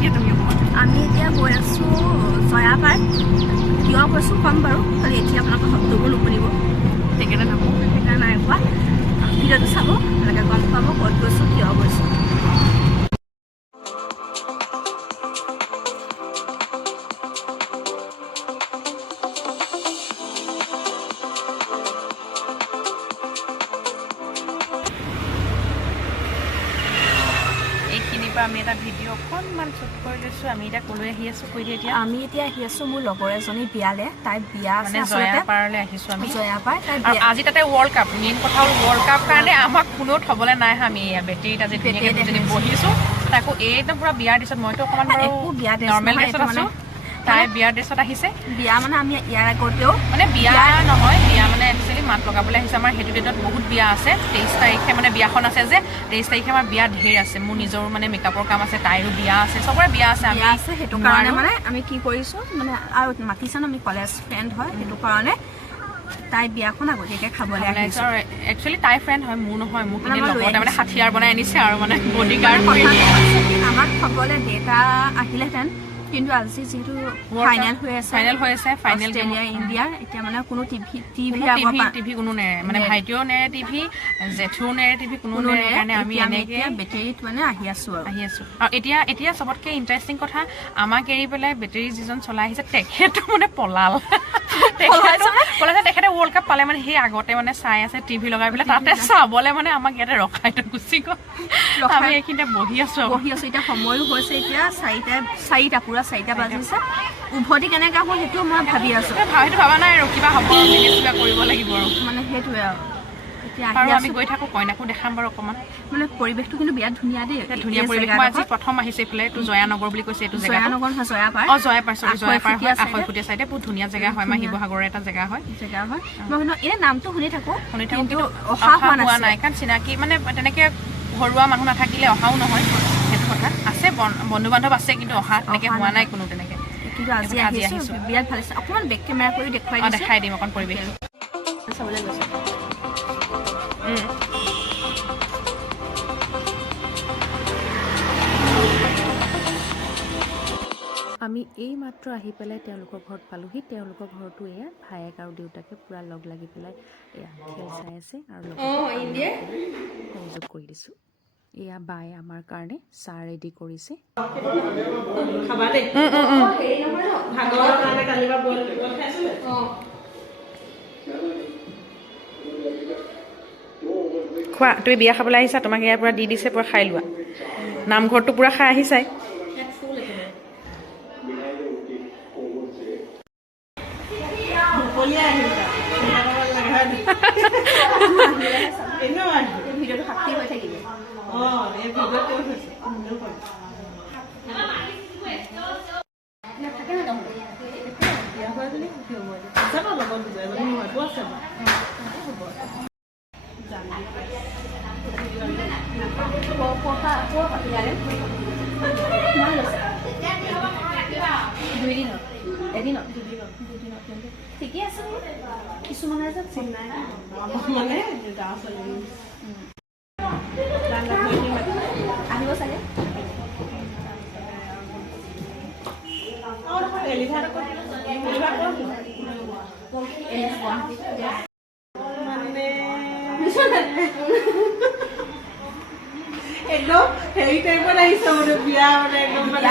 দিয়া তুমি অকণমান। আমি এতিয়া গৈ আছোঁ জয়াপাৰ। কিয় কৈছোঁ ক'ম বাৰু, খালি এতিয়া আপোনালোকৰ শব্দবোৰ নুশুনিব, সেইকাৰণে নাপাওঁ। সেইকাৰণে নাই কোৱা। ভিডিঅ'টো চাব, এনেকৈ গম পাব ক'ত গৈছোঁ, কিয় গৈছোঁ। এইখিনিৰ পৰা আমি এটা ভিডিঅ' অকণমান শ্বুট কৰি লৈছোঁ। আমি এতিয়া ক'লৈ আহি আছোঁ কৈ দিয়ে এতিয়া। আমি এতিয়া আহি আছোঁ মোৰ লগৰ এজনী বিয়ালে। তাইৰ বিয়া আছে মানে জয়াপাৰলৈ আহিছোঁ আমি। জয়াপাৰ তাইৰ আৰু বিয়া। আজি তাতে ৱৰ্ল্ড কাপ, মেইন কথা হ'ল ৱৰ্ল্ড কাপ কাৰণে আমাক কোনো থ'বলৈ নাই। আমি বেটেৰীত আজি ধুনীয়াকৈ দুজনী বহিছোঁ। তাকো একদম পূৰা বিয়াৰ ড্ৰেছত, মইতো অকণমান বাৰু নৰ্মেল ড্ৰেছত আছোঁ, তাই বিয়াৰ ড্ৰেছত আহিছে। বিয়া মানে আমি ইয়াৰ আগতেও মানে বিয়া নহয়, বিয়া মানে একচুৱেলি মাত লগাবলৈ আহিছে। আমাৰ সেইটো ডেটত বহুত বিয়া আছে। 23 তাৰিখে মানে বিয়াখন আছে যে, 23 তাৰিখে আমাৰ বিয়া ঢেৰ আছে। মোৰ নিজৰো মানে মেকআপৰ কাম আছে, তাইৰো বিয়া আছে, চবৰে বিয়া আছে। আমি আছে, সেইটো কাৰণে মানে আমি কি কৰিছোঁ মানে, আৰু মাতিছে ন, আমি কলেজ ফ্ৰেণ্ড হয়, সেইটো কাৰণে তাই বিয়াখন আগতীয়াকৈ খাবলৈ আহিছোঁ। আৰু একচুৱেলি তাই ফ্ৰেণ্ড হয়, মোৰ নহয়। মোক কিন্তু লগতে মানে হাথিয়াৰ বনাই আনিছে আৰু মানে বডি গাৰ্ড। আমাক খাবলৈ ডেটা আহিলেহেঁতেন, কিন্তু আজি যিহেতু ফাইনেল হৈ আছে, অষ্ট্ৰেলিয়া ইণ্ডিয়াৰ, এতিয়া মানে কোনো টিভি কোনো নেৰে, মানে ভাইটিও নেৰে টিভি, জেঠুও নেৰে টিভি, কোনো নেৰে। কাৰণে আমি এনেকৈ বেটেৰীত মানে আহি আছোঁ। আৰু এতিয়া চবতকৈ ইণ্টাৰেষ্টিং কথা, আমাক এৰি পেলাই বেটেৰী যিজন চলাই আহিছে তেখেতো মানে পলাল। তেখেতে ৱৰ্ল্ড কাপ পালে মানে সেই আগতে মানে চাই আছে টিভি লগাই পেলাই, তাতে চাবলৈ মানে আমাক ইয়াতে ৰখাই থৈ গুচি গ'ল। আমি এইখিনিতে বহি আছোঁ। এতিয়া সময়ো হৈছে, এতিয়া চাৰিটা পূৰা 4টা বাজিছে। উভতি কেনেকৈ হ'ল সেইটো মই ভাবি আছোঁ। সেইটো ভবা নাই আৰু কিবা হ'ব, কিবা কৰিব লাগিব আৰু মানে সেইটোৱে আৰু। আৰু আমি গৈ থাকোঁ, কইনাকো দেখাম বাৰু অকণমান। মানে পৰিৱেশটো কিন্তু বিৰাট ধুনীয়া দেই, ধুনীয়া পৰিৱেশ। মই আজি প্ৰথম আহিছোঁ এইফালে, এইটো জয়ানগৰ বুলি কৈছে। এইটো জয়ানগৰ নহয়, জয়াপাৰ। জয়াপাৰ হয়, আখৈফুটীয়া চাইডে বহুত ধুনীয়া জেগা হয়। আমাৰ শিৱসাগৰৰ এটা জেগা হয়। মই কিন্তু এই নামটো শুনি থাকোঁ, কিন্তু অহা হোৱা নাই, কাৰণ চিনাকি মানে তেনেকৈ ঘৰুৱা মানুহ নাথাকিলে অহাও নহয়। সেইটো কথা আছে, বন্ধু বান্ধৱ আছে, কিন্তু অহা তেনেকৈ হোৱা নাই কোনো তেনেকৈ। কিন্তু আজি আহিছোঁ, বিৰাট ভাল লাগিছে। অকণমান বেক কেমেৰা কৰি দেখাই দিম অকণ পৰিৱেশ চাবলৈ গৈছোঁ। আমি এই মাত্ৰ আহি পেলাই তেওঁলোকৰ ঘৰত পালোহি। তেওঁলোকৰ ঘৰতো এয়া ভায়েক আৰু দেউতাকে পূৰা লগ লাগি পেলাই এয়া খেল চাই আছে, আৰু সংযোগ কৰি দিছোঁ। এয়া বাই আমাৰ কাৰণে চাহ ৰেডি কৰিছে। খোৱা, তুমি বিয়া খাবলৈ আহিছা, তোমাক ইয়াৰ পৰা দি দিছে, পূৰা খাই লোৱা। নামঘৰটো পূৰা খাই আহিছাই। ঠিকে আছে, কিছুমানে যে চিন নাই মানে আহিব চাগে। একদম হেৰি টাইপত আহিছে, মানে বিয়া মানে একদম মানে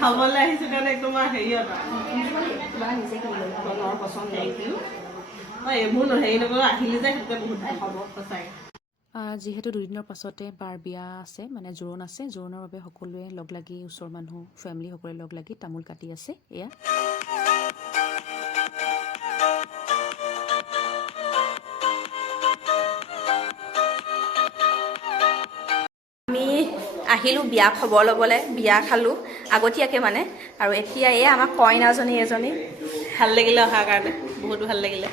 খাবলৈ আহিছোঁ কাৰণে একদম হেৰিয়ত এইবোৰ হেৰি নকৰোঁ, আহিলে যে সেইটোতে বহুত হ'ব সঁচাই। যিহেতু 2 দিনৰ পাছতে বাৰ বিয়া আছে, মানে জোৰোণ আছে, জোৰোণৰ বাবে সকলোৱে লগ লাগি, ওচৰৰ মানুহ ফেমিলি সকলোৱে লগ লাগি তামোল কাটি আছে। এয়া আমি আহিলোঁ বিয়া খবৰ ল'বলৈ, বিয়া খালোঁ আগতীয়াকৈ মানে। আৰু এতিয়া এই আমাৰ কইনাজনী এজনী, ভাল লাগিলে অহাৰ কাৰণে, বহুত ভাল লাগিলে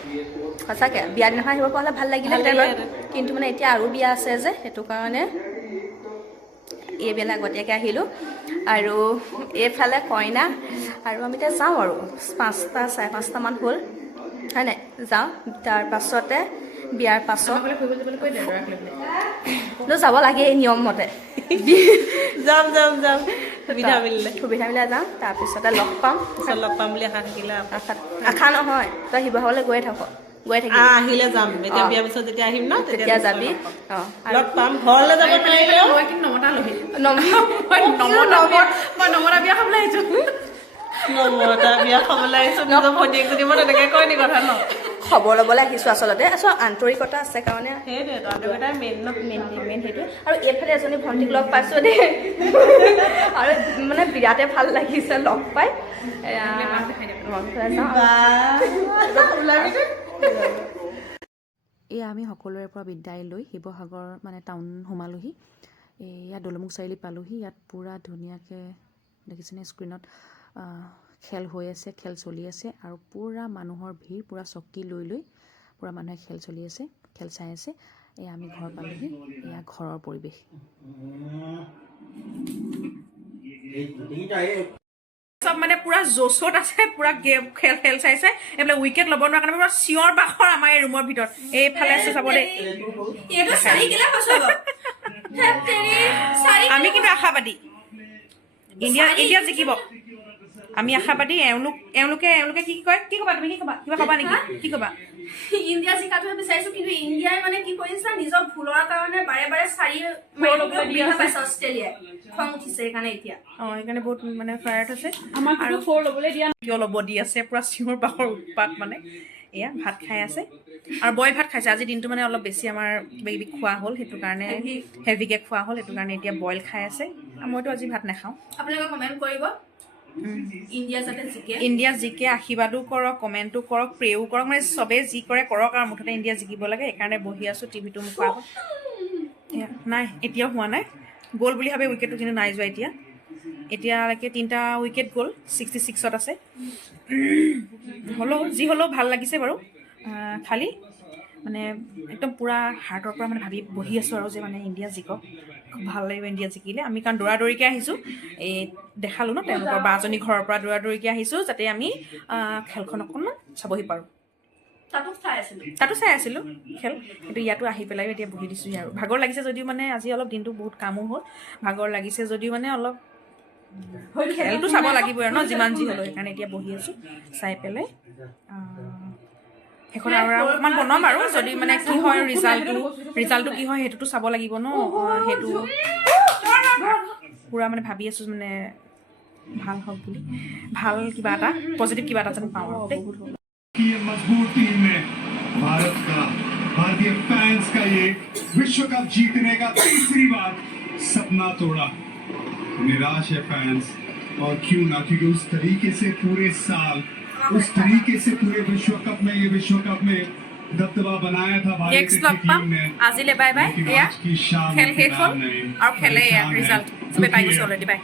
সঁচাকৈ। বিয়া দিনাখন আহিব পৰা হ'লে ভাল লাগিলেহেঁতেন, কিন্তু মানে এতিয়া আৰু বিয়া আছে যে, সেইটো কাৰণে এইবেলা আগতীয়াকৈ আহিলোঁ। আৰু এইফালে কইনা, আৰু আমি এতিয়া যাওঁ আৰু 5টা 5:30মান হ'ল, হয় নাই, যাওঁ। তাৰপাছতে বিয়াৰ পাছত যাব লাগে এই নিয়ম মতে। যাম যাম যাম সুবিধা মিলিলে সুবিধা মিলাই যাম, তাৰপিছতে লগ পাম। পিছত লগ পাম বুলি আশা থাকিলে আশা নহয়, তই শিৱসাগৰলৈ গৈয়ে থাক, গৈ থাকিবি। আহিলে যাম, এতিয়া বিয়াৰ পিছত যেতিয়া আহিম ন তেতিয়া যাবি। অঁ লগ পাম। ঘৰলৈ যাব নোৱাৰিলেও মই কিন্তু নমতা লহি মই নমতা বিয়া খাবলৈ আহিছোঁ। নমতা বিয়া খাবলৈ আহিছোঁ, নিজৰ ভনীয়েক যদি মই তেনেকৈ কয় নি কথা ন। খবৰ ল'বলৈ আহিছোঁ আচলতে, আন্তৰিকতা আছে কাৰণে। সেইটোৱে আন্তৰিকতাই মেইন ন, মেইন সেইটোৱে। আৰু এইফালে এজনী ভণ্টিক লগ পাইছোঁ দেই, আৰু মানে বিৰাটে ভাল লাগিছে লগ পাই। এয়া আমি সকলোৰে পৰা বিদায় লৈ শিৱসাগৰ মানে টাউন সোমালোহি। ইয়াত দলমুখ চাৰিআলি পালোহি। ইয়াত পূৰা ধুনীয়াকৈ দেখিছেনে স্ক্ৰীণত খেল হৈ আছে, খেল চলি আছে, আৰু পূৰা মানুহৰ ভিৰ, পূৰা চকী লৈ লৈ পূৰা মানুহে খেল চলি আছে, খেল চাই আছে। এয়া আমি ঘৰ পালোহি, এয়া ঘৰৰ পৰিৱেশ। চব মানে পুৰা জোচত আছে, পুৰা খেল চাইছে। এইবিলাক উইকেট ল'ব নোৱাৰা কাৰণে পুৰা চিঞৰ বাখৰ আমাৰ এই ৰুমৰ ভিতৰত। এইফালে আছে চাব দেই, আমি কিন্তু আশাবাদী ইণ্ডিয়া জিকিব। আমি আশাবাদী। এওঁলোকে কি কয়, কি ক'বা তুমি, কি ক'বা, কিবা ক'বা নেকি, কি ক'বা? ইণ্ডিয়া জিকাটোহে বিচাৰিছো, কিন্তু ইণ্ডিয়াই মানে কি কৰিছে, নিজৰ ভুলৰ কাৰণে বাৰে বাৰে পাইছে অষ্ট্ৰেলিয়াই। খং উঠিছে সেইকাৰণে এতিয়া। সেইকাৰণে বহুত মানে ফায়াৰত আছে। আমাক আৰু 4 ল'বলৈ দিয়া, কিয় ল'ব দি আছে, পুৰা চিঞৰ বাখৰ উৎপাত মানে। এয়া ভাত খাই আছে, আৰু বইল ভাত খাইছে। আজি দিনটো মানে অলপ বেছি আমাৰ কিবা কিবি খোৱা হ'ল, সেইটো কাৰণে হেভিকে খোৱা হ'ল, সেইটো কাৰণে এতিয়া বইল খাই আছে। মইতো আজি ভাত নাখাওঁ। আপোনালোকে কমেণ্ট কৰিব ইণ্ডিয়া জিকে, আশীৰ্বাদো কৰক, কমেণ্টো কৰক, প্ৰেও কৰক, মানে চবেই যি কৰে কৰক, আৰু মুঠতে ইণ্ডিয়া জিকিব লাগে। সেইকাৰণে বহি আছোঁ টিভিটো মুখৰ আগত। নাই এতিয়াও হোৱা নাই, গ'ল বুলি ভাবে উইকেটটো, কিন্তু নাই যোৱা এতিয়ালৈকে 3টা উইকেট গ'ল, 66ত আছে। যি হ'লেও ভাল লাগিছে বাৰু। খালি মানে একদম পূৰা হাৰ্টৰ পৰা মানে ভাবি বহি আছোঁ আৰু যে মানে ইণ্ডিয়া জিকক, খুব ভাল লাগিব ইণ্ডিয়া জিকিলে। আমি কাৰণ দৌৰাদৌৰিকৈ আহিছোঁ, এই দেখালোঁ ন তেওঁলোকৰ বাজনী ঘৰৰ পৰা দৌৰাদৌৰিকৈ আহিছোঁ, যাতে আমি খেলখন অকণমান চাবহি পাৰোঁ। তাতো চাই আছিলোঁ খেল, কিন্তু ইয়াতো আহি পেলাই এতিয়া বহি দিছোঁ। আৰু ভাগৰ লাগিছে যদিও মানে আজি অলপ দিনটো বহুত কামো হ'ল, ভাগৰ লাগিছে যদিও মানে অলপ খেলটো চাব লাগিবই আৰু ন, যিমান যি হ'লেও। সেইকাৰণে এতিয়া বহি আছোঁ চাই পেলাই। সেইখন আৰু অকণমান বনাম আৰু, যদি মানে কি হয় ৰিজাল্টটো কি হয় সেইটোতো চাব লাগিব ন। সেইটো পূৰা মানে ভাবি আছোঁ মানে ভাল হওক বুলি, ভাল কিবা এটা পজিটিভ কিবা এটা যেন পাওঁ আৰু দেই। मजबूत टीम ने भारतीय फैंस का ये विश्व कप जीतने का तीसरी बार सपना तोड़ा। निराश है फैंस, और क्यों ना, क्योंकि उस तरीके से पूरे साल, उस तरीके से पूरे विश्व कप में दबदबा बनाया था भारतीय टीम ने। আজিলে বাই বাই। এয়া খেল শেষ হ'ল, আৰু খেলে ৰিজাল্ট চবে পাই গৈছে অলৰেডি। বাই।